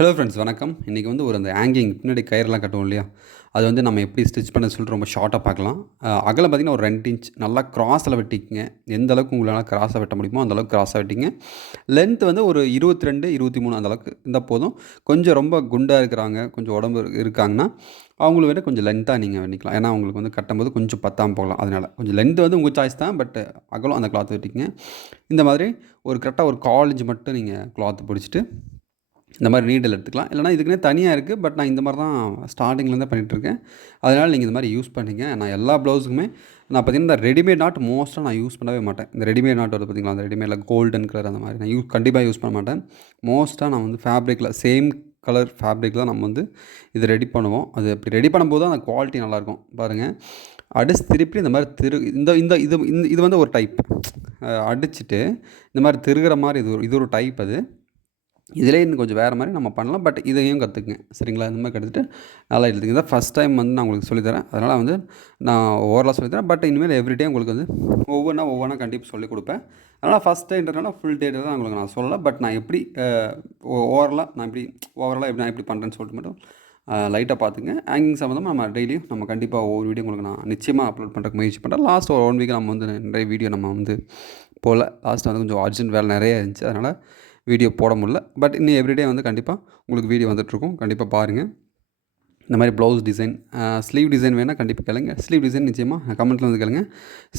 Hello friends வணக்கம். இன்றைக்கி வந்து அந்த ஹேங்கிங் பின்னாடி கயிறுலாம் கட்டுவோம் இல்லையா, அது வந்து நம்ம எப்படி ஸ்டிச் பண்ண சொல்லிட்டு ரொம்ப ஷார்ட்டாக பார்க்கலாம். அகலம் பார்த்திங்கன்னா ஒரு 2 இன்ச் நல்லா கிராஸில் வெட்டிக்கங்க. எந்த அளவுக்கு உங்களால் கிராஸாக வெட்ட முடியுமோ அந்த அளவுக்கு கிராஸாக வெட்டிங்க. லென்த் வந்து ஒரு 22, 23 அந்த அளவுக்கு இருந்தால் போதும். கொஞ்சம் ரொம்ப குண்டாக இருக்கிறாங்க, கொஞ்சம் உடம்பு இருக்காங்கன்னா அவங்கள விட கொஞ்சம் லென்த்தாக நீங்கள் வெட்டிக்கலாம். ஏன்னா அவங்களுக்கு வந்து கட்டும்போது கொஞ்சம் பத்தாமல் போகலாம். அதனால் கொஞ்சம் லென்த் வந்து உங்கள் சாய்ஸ் தான். பட் அகலம் அந்த கிளாத் வெட்டிக்கங்க. இந்த மாதிரி ஒரு கரெக்டாக ஒரு 1/4 இன்ச் மட்டும் நீங்கள் கிளாத் பிடிச்சிட்டு இந்த மாதிரி நீடில் எடுத்துக்கலாம். இல்லைனா இதுக்குன்னே தனியாக இருக்குது. பட் நான் இந்த மாதிரி தான் ஸ்டார்டிங்லேருந்து பண்ணிகிட்ருக்கேன். அதனால் நீங்கள் இந்த மாதிரி யூஸ் பண்ணிங்க. நான் எல்லா ப்ளவுஸுக்குமே நான் பார்த்திங்கன்னா இந்த ரெடிமேட் நாட் மோஸ்ட்டாக நான் யூஸ் பண்ணவே மாட்டேன். இந்த ரெடிமேட் நாட் வருது பார்த்திங்களா, அந்த ரெடிமேடில் கோல்டன் கலர் அந்த மாதிரி நான் கண்டிப்பாக யூஸ் பண்ண மாட்டேன். மோஸ்ட்டாக நான் வந்து ஃபேப்ரிக்கில் சேம் கலர் ஃபேப்ரிக் தான் நம்ம வந்து இது ரெடி பண்ணுவோம். அது அப்படி ரெடி பண்ணும்போது தான் அந்த குவாலிட்டி நல்லாயிருக்கும். பாருங்கள், அடிச்சு திருப்பி இந்த மாதிரி இந்த இந்த இது இது வந்து ஒரு டைப் அடிச்சுட்டு இந்த மாதிரி திருகிற மாதிரி இது ஒரு டைப். அது இதிலே இன்னும் கொஞ்சம் வேறு மாதிரி நம்ம பண்ணலாம். பட் இதையும் கற்றுக்குங்க, சரிங்களா? இந்த மாதிரி கற்றுட்டு நல்லா எழுதுங்க. இதான் ஃபஸ்ட் டைம் வந்து நான் உங்களுக்கு சொல்லித்தரேன். அதனால் வந்து நான் ஓவரலாக சொல்லித்தரேன். பட் இனிமேல் எவ்ரிடே உங்களுக்கு வந்து ஒவ்வொன்றா கண்டிப்பாக சொல்லிக் கொடுப்பேன். அதனால் ஃபஸ்ட் டைன்றதுனால ஃபுல் டேட்டை தான் உங்களுக்கு நான் சொல்லலை. பட் நான் எப்படி ஓவரலாக நான் எப்படி பண்ணுறேன்னு சொல்லிட்டு மட்டும் லைட்டாக பார்த்துங்க. ஹேங்கிங் சம்மந்தமாக நம்ம டெய்லியும் நம்ம கண்டிப்பாக ஒவ்வொரு வீடியோ உங்களுக்கு நான் நிச்சயமாக அப்லோட் பண்ணுறதுக்கு முயற்சி பண்ணுறேன். லாஸ்ட் ஒரு 1 வீக் நம்ம வந்து நிறைய வீடியோ நம்ம வந்து போகல. லாஸ்ட் வந்து கொஞ்சம் அர்ஜென்ட் வேலை நிறைய இருந்துச்சு. அதனால் வீடியோ போட முடியல. பட் இன்னும் எவ்ரிடே வந்து கண்டிப்பாக உங்களுக்கு வீடியோ வந்துட்டுருக்கும். கண்டிப்பாக பாருங்கள். இந்த மாதிரி ப்ளவுஸ் டிசைன், ஸ்லீவ் டிசைன் வேணால் கண்டிப்பாக கேளுங்க. ஸ்லீவ் டிசைன் நிச்சயமாக கமெண்ட்டில் வந்து கேளுங்க.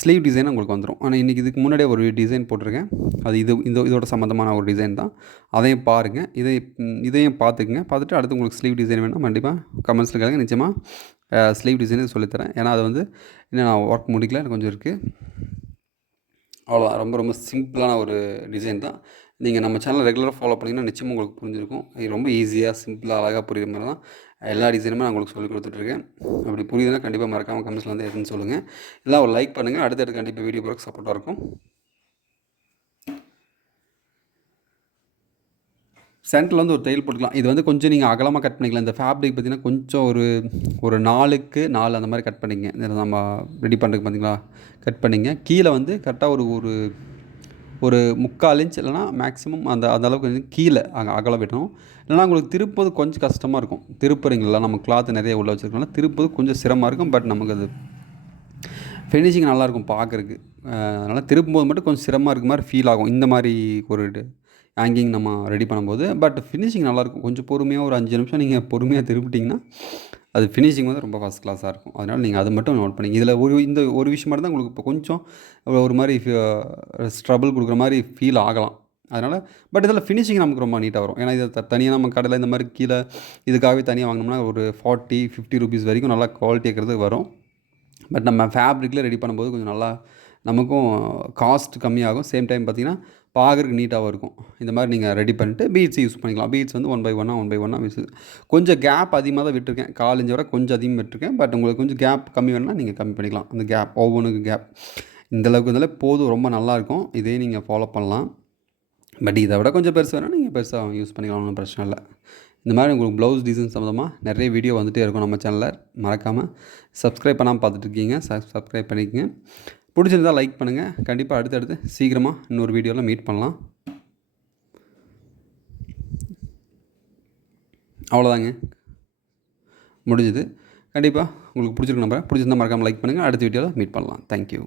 ஸ்லீவ் டிசைன் உங்களுக்கு வந்துடும். ஆனால் இன்றைக்கி இதுக்கு முன்னாடியே ஒரு டிசைன் போட்டிருக்கேன். அது இதோட சம்மந்தமான ஒரு டிசைன் தான். அதையும் பாருங்கள். இதையும் பார்த்துக்குங்க. பார்த்துட்டு அடுத்து உங்களுக்கு ஸ்லீவ் டிசைன் வேணால் கண்டிப்பாக கமெண்ட்ஸில் கேளுங்க. நிச்சயமாக ஸ்லீவ் டிசைனே சொல்லித்தரேன். ஏன்னா அது வந்து இன்னும் நான் ஒர்க் முடிக்கல, எனக்கு கொஞ்சம் இருக்குது. அவ்வளோதான். ரொம்ப ரொம்ப சிம்பிளான ஒரு டிசைன் தான். நீங்கள் நம்ம சேனல் ரெகுலராக ஃபாலோ பண்ணிங்கன்னா நிச்சயமாக உங்களுக்கு புரிஞ்சிருக்கும். இது ரொம்ப ஈஸியாக சிம்பிளாக அழகாக புரியுற மாதிரி தான் எல்லா டிசைனுமே நான் உங்களுக்கு சொல்லிக் கொடுத்துட்ருக்கேன். அப்படி புரியுதுன்னா கண்டிப்பாக மறக்காமல் கமெண்ட்ஸில் வந்து எதுன்னு சொல்லுங்கள். இல்லை ஒரு லைக் பண்ணுங்கள். அடுத்தடுத்து கண்டிப்பாக வீடியோ போகிறதுக்கு சப்போர்ட்டாக இருக்கும். சென்டரில் வந்து ஒரு தையல் போட்டுக்கலாம். இது வந்து கொஞ்சம் நீங்கள் அகலமாக கட் பண்ணிக்கலாம். இந்த ஃபேப்ரிக் பார்த்திங்கன்னா கொஞ்சம் ஒரு 4க்கு 4 அந்த மாதிரி கட் பண்ணிங்க. நம்ம ரெடி பண்ணுறதுக்கு பார்த்திங்களா, கட் பண்ணிங்க. கீழே வந்து கரெக்டாக ஒரு 3/4 இன்ச் இல்லைனா மேக்ஸிமம் அந்த அளவுக்கு வந்து கீழே அகலம் விடணும். இல்லைனா உங்களுக்கு திருப்பது கொஞ்சம் கஷ்டமாக இருக்கும். திருப்புறீங்களா, நம்ம கிளாத்து நிறைய உள்ளே வச்சுருக்கனால திருப்பது கொஞ்சம் சிரமமாக இருக்கும். பட் நமக்கு அது ஃபினிஷிங் நல்லாயிருக்கும் பார்க்குறக்கு. அதனால் திருப்பும்போது மட்டும் கொஞ்சம் சிரமமாக இருக்க மாதிரி ஃபீல் ஆகும். இந்த மாதிரி ஒரு ஹேங்கிங் நம்ம ரெடி பண்ணும்போது. பட் ஃபினிஷிங் நல்லாயிருக்கும். கொஞ்சம் பொறுமையாக ஒரு 5 நிமிஷம் நீங்கள் பொறுமையாக திருப்பிட்டிங்கன்னா அது ஃபினிஷிங் வந்து ரொம்ப ஃபஸ்ட் கிளாஸாக இருக்கும். அதனால் நீங்கள் அது மட்டும் நோட் பண்ணிங்க. இதில் இந்த ஒரு விஷயம் மட்டும் தான் உங்களுக்கு இப்போ கொஞ்சம் ஒரு மாதிரி ஸ்ட்ரபிள் கொடுக்குற மாதிரி ஃபீல் ஆகலாம். அதனால் பட் இதில் ஃபினிஷிங் நமக்கு ரொம்ப நீட்டாக வரும். ஏன்னா இதை தனியாக நம்ம கடையில் இந்த மாதிரி கீழே இதுக்காகவே தனியாக வாங்கினோம்னா ஒரு 40-50 ருபீஸ் வரைக்கும் நல்லா குவாலிட்டி இருக்கிறது வரும். பட் நம்ம ஃபேப்ரிக்கில் ரெடி பண்ணும்போது கொஞ்சம் நல்லா நமக்கும் காஸ்ட் கம்மியாகும். சேம் டைம் பார்த்திங்கன்னா பார்க்குறதுக்கு நீட்டாகவும் இருக்கும். இந்த மாதிரி நீங்கள் ரெடி பண்ணிட்டு பீட்ஸ் யூஸ் பண்ணிக்கலாம். பீட்ஸ் வந்து 1 பை 1 பீட்ஸ் கொஞ்சம் கேப் அதிகமாக தான் விட்டுருக்கேன். 1/4 இன்ச் வரை கொஞ்சம் அதிகமாக விட்டுருக்கேன். பட் உங்களுக்கு கொஞ்சம் கேப் கம்மி வேணும்னா நீங்கள் கம்மி பண்ணிக்கலாம். அந்த கேப் ஒவ்வொன்றுக்கு கேப் இந்தளவுக்கு இருந்தாலே போதும், ரொம்ப நல்லாயிருக்கும். இதே நீங்கள் ஃபாலோ பண்ணலாம். பட் இதை விட கொஞ்சம் பெருசு வேணால் நீங்கள் பெருசாக யூஸ் பண்ணிக்கலாம், ஒன்றும் பிரச்சனை இல்லை. இந்த மாதிரி உங்களுக்கு ப்ளவுஸ் டிசைன் சம்மந்தமாக நிறைய வீடியோ வந்துகிட்டே இருக்கும் நம்ம சேனலில். மறக்காமல் சப்ஸ்கிரைப் பண்ணாமல் பார்த்துட்ருக்கீங்க, சப்ஸ்கிரைப் பண்ணிக்கங்க. பிடிச்சிருந்தால் லைக் பண்ணுங்கள். கண்டிப்பாக அடுத்தடுத்து சீக்கிரமாக இன்னொரு வீடியோவில் மீட் பண்ணலாம். அவ்வளோதாங்க, முடிஞ்சுது. கண்டிப்பாக உங்களுக்கு பிடிச்சிருக்கு. பிடிச்சிருந்தால் மறக்காமல் லைக் பண்ணுங்கள். அடுத்த வீடியோவில் மீட் பண்ணலாம். தேங்க்யூ.